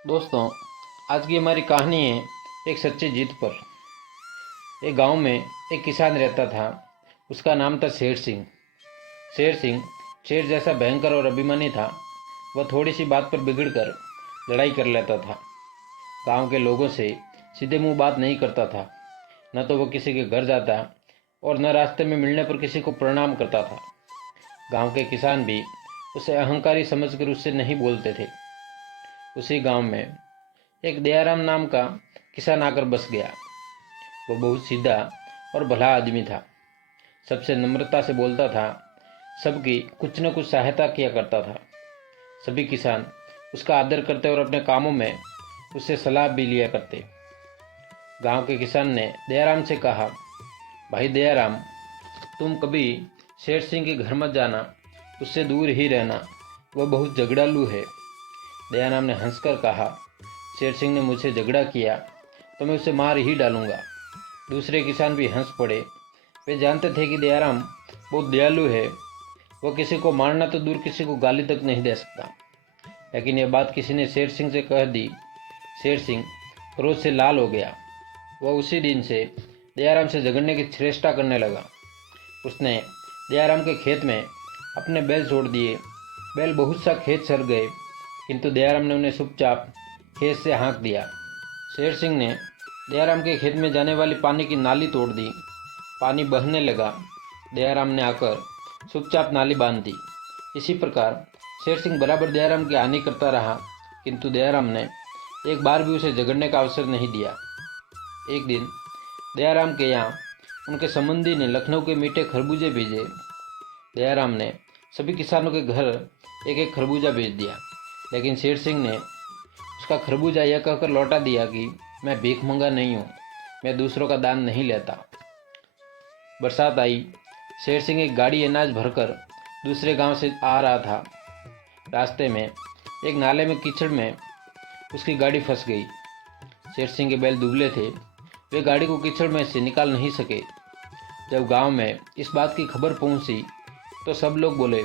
दोस्तों, आज की हमारी कहानी है एक सच्ची जीत पर। एक गांव में एक किसान रहता था। उसका नाम था शेर सिंह। शेर सिंह शेर जैसा भयंकर और अभिमानी था। वह थोड़ी सी बात पर बिगड़कर लड़ाई कर लेता था। गांव के लोगों से सीधे मुंह बात नहीं करता था। न तो वह किसी के घर जाता और न रास्ते में मिलने पर किसी को प्रणाम करता था। गांव के किसान भी उसे अहंकारी समझकर उससे नहीं बोलते थे। उसी गांव में एक दयाराम नाम का किसान आकर बस गया। वह बहुत सीधा और भला आदमी था। सबसे नम्रता से बोलता था। सबकी कुछ न कुछ सहायता किया करता था। सभी किसान उसका आदर करते और अपने कामों में उससे सलाह भी लिया करते। गांव के किसान ने दयाराम से कहा, भाई दयाराम, तुम कभी शेर सिंह के घर मत जाना, उससे दूर ही रहना, वह बहुत झगड़ालू है। दयाराम ने हंसकर कहा, शेर सिंह ने मुझसे झगड़ा किया तो मैं उसे मार ही डालूंगा। दूसरे किसान भी हंस पड़े। वे जानते थे कि दयाराम बहुत दयालु है। वह किसी को मारना तो दूर, किसी को गाली तक नहीं दे सकता। लेकिन यह बात किसी ने शेर सिंह से कह दी। शेर सिंह क्रोध से लाल हो गया। वह उसी दिन से दयाराम से झगड़ने की चेष्टा करने लगा। उसने दयाराम के खेत में अपने बैल छोड़ दिए। बैल बहुत सा खेत चर गए, किंतु दयाराम ने उन्हें चुपचाप खेत से हाँक दिया। शेर सिंह ने दयाराम के खेत में जाने वाली पानी की नाली तोड़ दी। पानी बहने लगा। दयाराम ने आकर चुपचाप नाली बांध दी। इसी प्रकार शेर सिंह बराबर दयाराम की हानि करता रहा, किंतु दयाराम ने एक बार भी उसे झगड़ने का अवसर नहीं दिया। एक दिन दयाराम के यहाँ उनके संबंधी ने लखनऊ के मीठे खरबूजे भेजे। दयाराम ने सभी किसानों के घर एक एक खरबूजा भेज दिया, लेकिन शेर सिंह ने उसका खरबूजा यह कहकर लौटा दिया कि मैं भीख मंगा नहीं हूँ, मैं दूसरों का दान नहीं लेता। बरसात आई। शेर सिंह एक गाड़ी अनाज भरकर दूसरे गांव से आ रहा था। रास्ते में एक नाले में कीचड़ में उसकी गाड़ी फंस गई। शेर सिंह के बैल दुबले थे। वे गाड़ी को कीचड़ में से निकाल नहीं सके। जब गांव में इस बात की खबर पहुंची तो सब लोग बोले,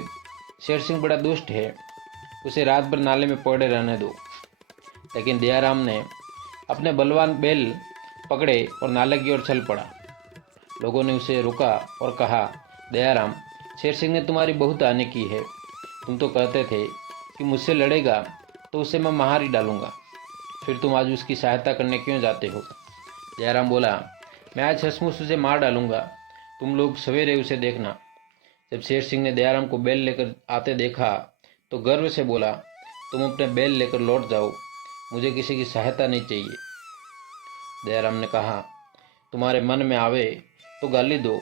शेर सिंह बड़ा दुष्ट है, उसे रात भर नाले में पड़े रहने दो। लेकिन दयाराम ने अपने बलवान बैल पकड़े और नाले की ओर चल पड़ा। लोगों ने उसे रोका और कहा, दयाराम, शेर सिंह ने तुम्हारी बहुत हानि की है। तुम तो कहते थे कि मुझसे लड़ेगा तो उसे मैं मार ही डालूंगा, फिर तुम आज उसकी सहायता करने क्यों जाते हो? दयाराम बोला, मैं आज सचमुच उसे मार डालूंगा, तुम लोग सवेरे उसे देखना। जब शेर सिंह ने दयाराम को बैल लेकर आते देखा तो गर्व से बोला, तुम अपने बैल लेकर लौट जाओ, मुझे किसी की सहायता नहीं चाहिए। दयाराम ने कहा, तुम्हारे मन में आवे तो गाली दो,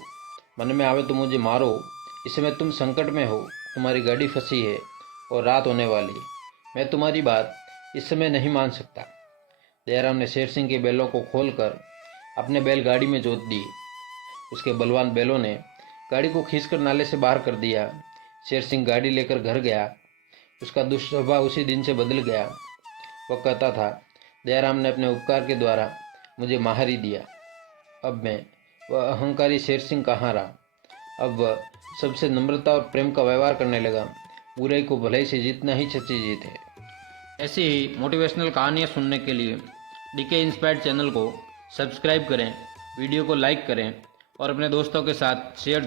मन में आवे तो मुझे मारो। इस समय तुम संकट में हो, तुम्हारी गाड़ी फंसी है और रात होने वाली। मैं तुम्हारी बात इस समय नहीं मान सकता। दयाराम ने शेर सिंह के बैलों को खोलकर अपने बैल गाड़ी में जोत दिए। उसके बलवान बैलों ने गाड़ी को खींचकर नाले से बाहर कर दिया। शेर सिंह गाड़ी लेकर घर गया। उसका दुष्ट स्वभाव उसी दिन से बदल गया। वह कहता था, दयाराम ने अपने उपकार के द्वारा मुझे मार ही दिया। अब मैं वह अहंकारी शेर सिंह कहाँ रहा। अब वह सबसे नम्रता और प्रेम का व्यवहार करने लगा। बुराई को भलाई से जीतना ही सच्ची जीत है। ऐसी ही मोटिवेशनल कहानियाँ सुनने के लिए डीके इंस्पायर्ड चैनल को सब्सक्राइब करें, वीडियो को लाइक करें और अपने दोस्तों के साथ शेयर